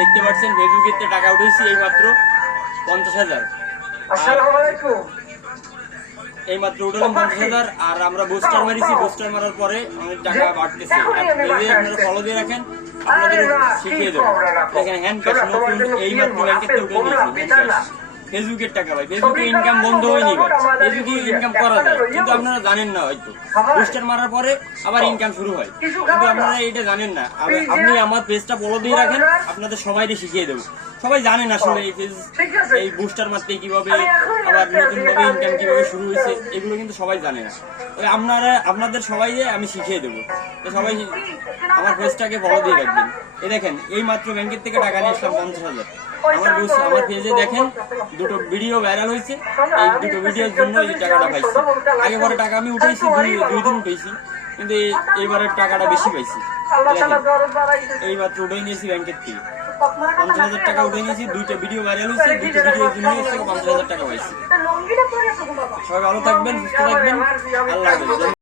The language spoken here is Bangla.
দেখতে পাচ্ছেন ফেসবুকের টাকা উঠেছি এই মাত্র 50,000। এই মাত্র উঠলাম 50,000। আর আমরা বুস্টার মারিছি, বুস্টার মারার পরে আমাদের টাকা বাড়তেছে। আপনারা ফলো দিয়ে রাখেন, আপনাদের শিখিয়ে দেবো। এখানে হ্যান্ড ক্যাশ নতুন এই মাত্র ব্যাংকের থেকে উঠে নিয়েছি হ্যান্ড ক্যাশ। ফেসবুকের টাকা ভাই, ফেসবুকে ইনকাম বন্ধ হয়নি ভাই, ফেসবুকে ইনকাম করা যায়, কিন্তু আপনারা জানেন না হয়তো। বুস্টার মারার পরে আবার ইনকাম শুরু হয়, কিন্তু আপনারা এটা জানেন না। আপনি আমার পেজটা ফলো দিয়ে রাখেন, আপনাদের সবাইকে শিখিয়ে দেবো। সবাই জানেন আসলে এই পেজ, এই বুস্টার মারতে কিভাবে, আবার নতুন ভাবে ইনকাম কিভাবে শুরু হয়েছে, এগুলো কিন্তু সবাই জানে না। ওই আপনাদের সবাই আমি শিখিয়ে দেবো। তো সবাই আমার পেজটাকে ফলো দিয়ে রাখবেন। এই দেখেন এই মাত্র ব্যাংকের থেকে টাকা নিয়ে আসলাম 50,000। আমার পেজে দেখেন দুটো ভিডিও ভাইরাল হয়েছে, এই দুটো ভিডিওর জন্য এই টাকাটা পাইছি। আগে পরে টাকা আমি উঠেছি, দুই দিন উঠেছি, কিন্তু এইবারের টাকাটা বেশি পাইছি। এই মাত্র উঠে নিয়েছি ব্যাংকের থেকে 50,000 টাকা উঠে নিয়েছি। দুইটা ভিডিও ভাইরাল হয়েছে, দুইটা ভিডিওর জন্য 50,000 টাকা পাইছি। সবাই ভালো থাকবেন, সুস্থ থাকবেন, আল্লাহ হাফেজ।